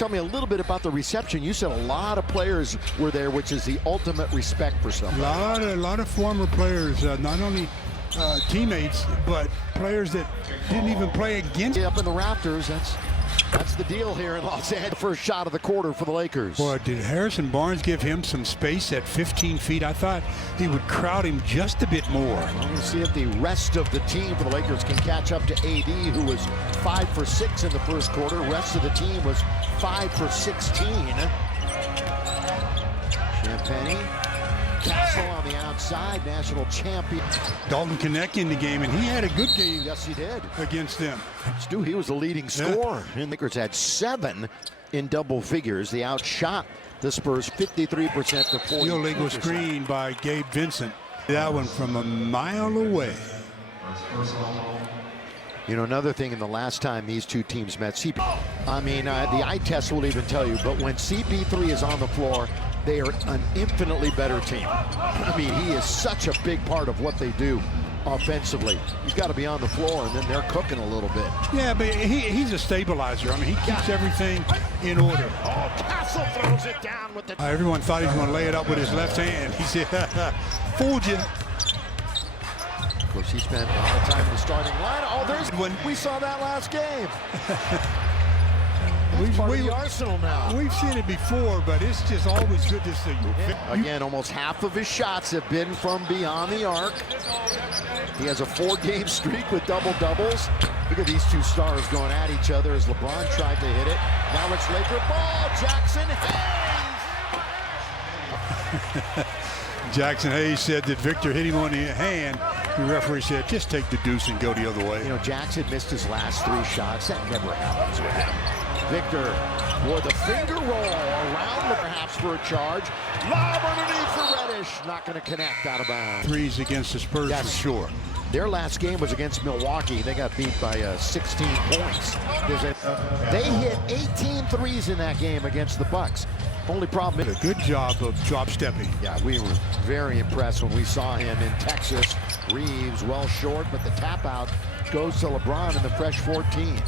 tell me a little bit about the reception. You said a lot of players were there, which is the ultimate respect for somebody. A lot of former players, not only teammates, but players that didn't even play against. Up in the rafters, that's the deal here in Los Angeles. First shot of the quarter for the Lakers. Boy, did Harrison Barnes give him some space at 15 feet? I thought he would crowd him just a bit more. Well, we'll see if the rest of the team for the Lakers can catch up to AD, who was 5 for 6 in the first quarter. The rest of the team was 5 for 16. Champagne. Castle on the outside, national champion. Dalton Connect in the game, and he had a good game. Yes, he did. Against them. Stu, he was the leading scorer. And the Lakers had 7 in double figures. They outshot the Spurs 53% to 40%. Illegal screen by Gabe Vincent. That one from a mile away. You know, another thing in the last time these two teams met, the eye test will even tell you, but when CP3 is on the floor, they are an infinitely better team. I mean, he is such a big part of what they do offensively. He's got to be on the floor, and then they're cooking a little bit. Yeah, but he's a stabilizer. I mean, he keeps everything in order. Oh, Castle throws it down with the... Everyone thought he was going to lay it up with his left hand. He said, fooled you. Of course, he spent a lot of time in the starting line. Oh, there's when we saw that last game. We've part of the arsenal now. We've seen it before, but it's just always good to see. Again, almost half of his shots have been from beyond the arc. He has a 4-game streak with double-doubles. Look at these two stars going at each other as LeBron tried to hit it. Now it's Laker ball. Jackson Hayes. Jackson Hayes said that Victor hit him on the hand. The referee said, just take the deuce and go the other way. You know, Jackson missed his last 3 shots. That never happens with him. Victor, boy, the finger roll around perhaps for a charge. Lob underneath for Reddish. Not going to connect, out of bounds. Threes against the Spurs for sure. Their last game was against Milwaukee. They got beat by 16 points. They hit 18 threes in that game against the Bucks. Only problem is a good job of drop stepping. Yeah, we were very impressed when we saw him in Texas. Reeves well short, but the tap out goes to LeBron in the fresh 14.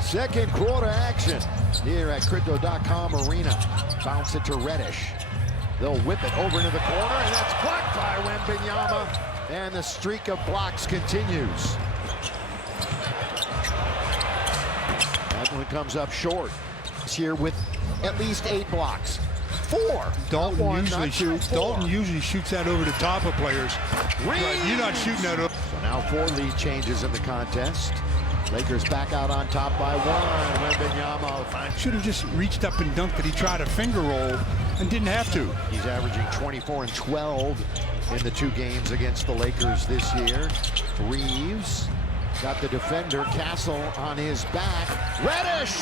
Second quarter action here at Crypto.com Arena. Bounce it to Reddish. They'll whip it over into the corner, and that's blocked by Wembanyama. And the streak of blocks continues. That one comes up short. It's here with at least 8 blocks. 4. Dalton usually shoots that over the top of players. But you're not shooting that over. So now 4 lead changes in the contest. Lakers back out on top by 1. Wembanyama should have just reached up and dunked it. He tried a finger roll and didn't have to. He's averaging 24 and 12 in the 2 games against the Lakers this year. Reeves got the defender Castle on his back. Reddish!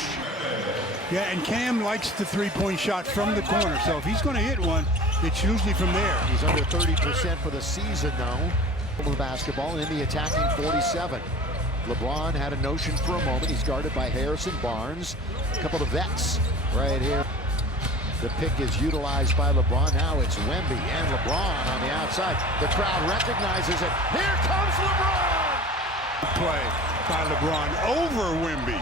Yeah, and Cam likes the 3-point shot from the corner, so if he's going to hit one, it's usually from there. He's under 30% for the season now. The basketball in the attacking 47. LeBron had a notion for a moment. He's guarded by Harrison Barnes. A couple of vets right here. The pick is utilized by LeBron. Now it's Wemby and LeBron on the outside. The crowd recognizes it. Here comes LeBron! Play by LeBron over Wemby.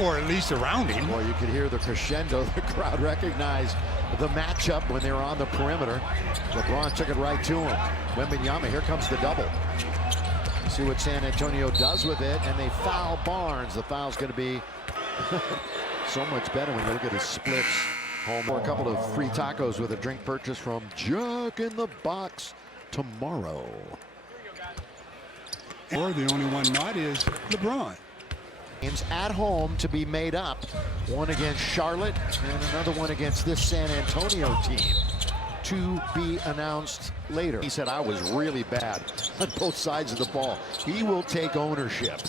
Or at least around him. Well, you could hear the crescendo. The crowd recognized the matchup when they were on the perimeter. LeBron took it right to him. Wembanyama, here comes the double. See what San Antonio does with it, and they foul Barnes. The foul's going to be so much better when you look at his splits. Home for a couple of free tacos with a drink purchase from Jack in the Box tomorrow. Or the only one not is LeBron. Games at home to be made up. One against Charlotte and another one against this San Antonio team. To be announced later. He said, I was really bad on both sides of the ball. He will take ownership.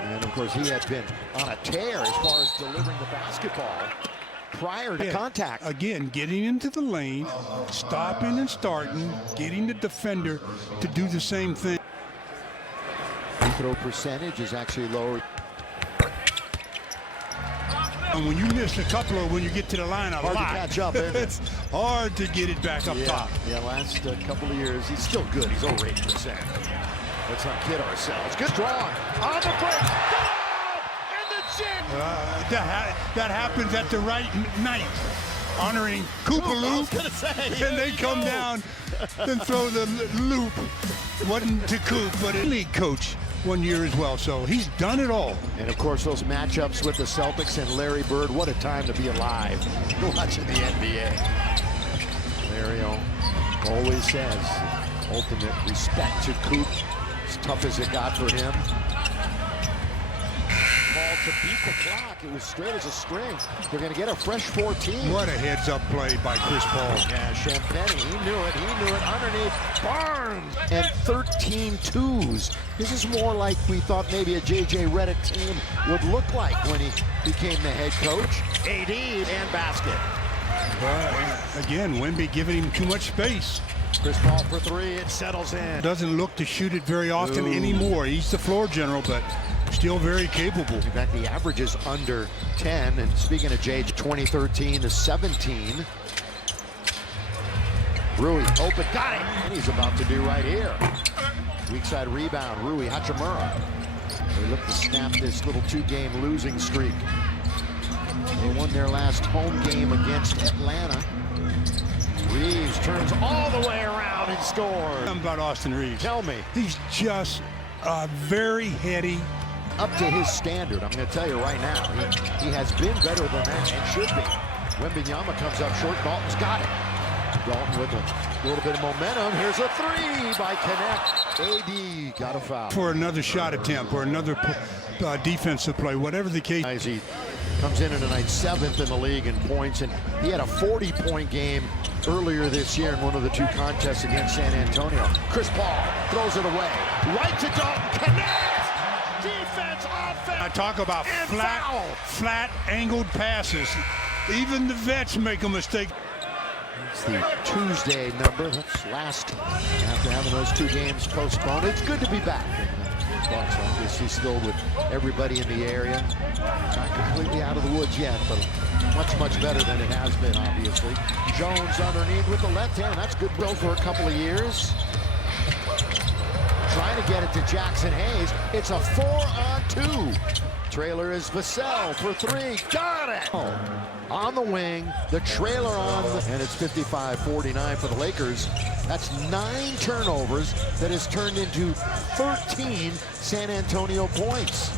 And of course, he had been on a tear as far as delivering the basketball prior to contact. Again, getting into the lane, stopping and starting, getting the defender to do the same thing. Free throw percentage is actually lower. And when you miss a couple of when you get to the line a lot, to catch up, isn't it? It's hard to get it back up top. Yeah, last couple of years, he's still good. He's over 80%. Let's not kid ourselves. Good draw on the break. Go! In the gym! That happens at the right night, honoring Koopaloop, and they come down and throw the loop. Wasn't to Coop, but a league coach 1 year as well, so he's done it all. And of course, those matchups with the Celtics and Larry Bird, what a time to be alive watching the NBA. Larry always says, ultimate respect to Coop, as tough as it got for him. To beat the clock, it was straight as a string. They're going to get a fresh 14. What a heads-up play by Chris Paul. Yeah, Champagne, he knew it underneath. Barnes and 13 twos. This is more like we thought maybe a J.J. Redick team would look like when he became the head coach. AD and basket. Again, Wemby giving him too much space. Chris Paul for three, it settles in. Doesn't look to shoot it very often anymore. He's the floor general, but still very capable. In fact, the average is under 10. And speaking of Jage, 2013 to 17. Rui, open, got it. And he's about to do right here. Weak side rebound, Rui Hachimura. They look to snap this little two-game losing streak. They won their last home game against Atlanta. Reeves turns all the way around and scores. Something about Austin Reeves. Tell me. He's just very heady. Up to his standard, I'm going to tell you right now. He has been better than that and should be. Wembanyama comes up short. Dalton's got it. Dalton with a little bit of momentum. Here's a three by Connect. AD got a foul. For another shot attempt or another defensive play, whatever the case. As he comes in tonight, 7th in the league in points, and he had a 40-point game earlier this year in one of the two contests against San Antonio. Chris Paul throws it away. Right to Dalton. Connect! Defense, offense. I talk about flat angled passes. Even the vets make a mistake. It's the Tuesday number. That's last after having those two games postponed. It's good to be back. Bucks obviously still with everybody in the area. Not completely out of the woods yet, but much better than it has been, obviously. Jones underneath with the left hand. That's good build for a couple of years. Trying to get it to Jackson Hayes. It's a 4-on-2. Trailer is Vassell for three. Got it! On the wing, the trailer on the... And it's 55-49 for the Lakers. That's 9 turnovers that has turned into 13 San Antonio points.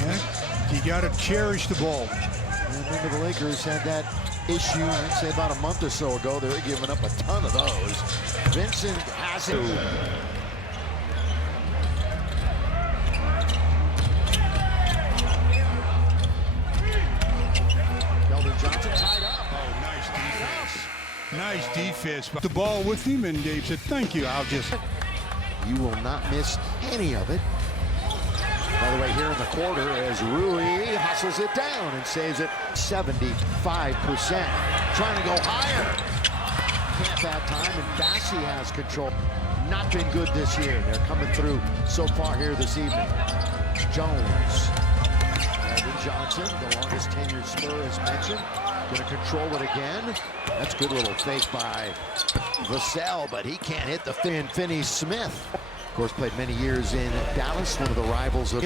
Yeah, you got to cherish the ball. And remember, the Lakers had that issue, I'd say about a month or so ago. They were giving up a ton of those. Vincent has it. Johnson tied up. Oh, nice defense. Nice defense. The ball with him, and Dave said, thank you. You will not miss any of it. By the way, here in the quarter, as Rui hustles it down and saves it 75%. Trying to go higher. Can't that time, and Bassie has control. Not been good this year. They're coming through so far here this evening. Jones. Johnson, the longest tenured Spur, as mentioned, going to control it again. That's a good little fake by Vassell, but he can't hit the Finney Smith. Of course, played many years in Dallas, one of the rivals of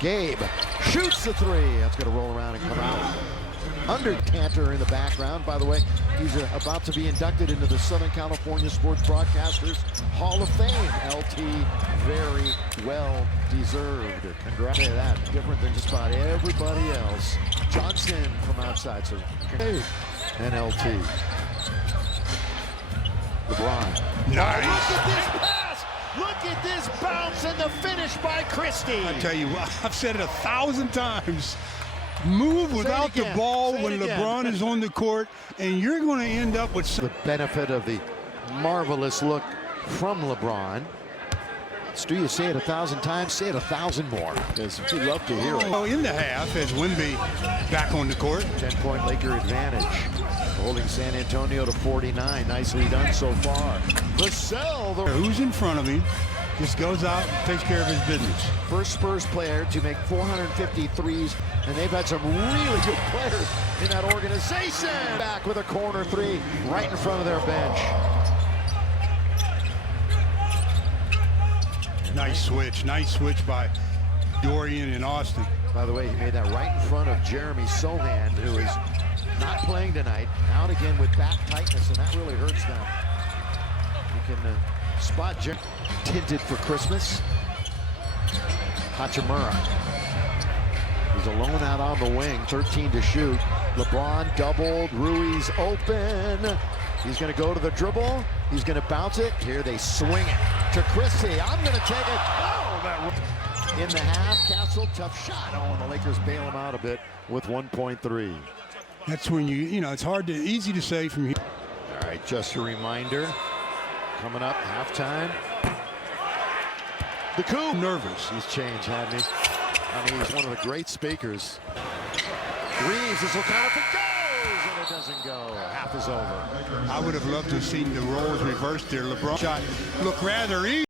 Gabe. Shoots the three. That's going to roll around and come out. Under Cantor in the background. By the way, he's about to be inducted into the Southern California Sports Broadcasters Hall of Fame. LT, very well deserved. Congrats to that. Different than just about everybody else. Johnson from outside. So, and LT. LeBron. Nice. Look at this pass. Look at this bounce and the finish by Christie. I tell you what, I've said it 1,000 times. Move without the ball when LeBron is on the court, and you're going to end up with the benefit of the marvelous look from LeBron. Stu, you say it 1,000 times, say it 1,000 more, because we love to hear it. Oh, in the half, as Wemby back on the court. 10-point Laker advantage, holding San Antonio to 49. Nicely done so far. Vassell, who's in front of him, just goes out and takes care of his business. First Spurs player to make 450 threes, and they've had some really good players in that organization. Back with a corner three right in front of their bench. Nice switch by Dorian and Austin. By the way, he made that right in front of Jeremy Sohan, who is not playing tonight. Out again with back tightness, and that really hurts them. You can spot Jeremy. Tinted for Christmas. Hachimura. He's alone out on the wing, 13 to shoot. LeBron doubled, Ruiz open. He's gonna go to the dribble. He's gonna bounce it. Here they swing it to Christie. I'm gonna take it. Oh, that in the half. Castle, tough shot. Oh, and the Lakers bail him out a bit with 1.3. That's when it's easy to say from here. All right, just a reminder. Coming up, halftime. The coup. Nervous. He's changed, hadn't he? I mean, he's one of the great speakers. Reeves, this will count if it goes, and it doesn't go. Half is over. I would have loved to have seen the roles reversed there. LeBron shot looked rather easy.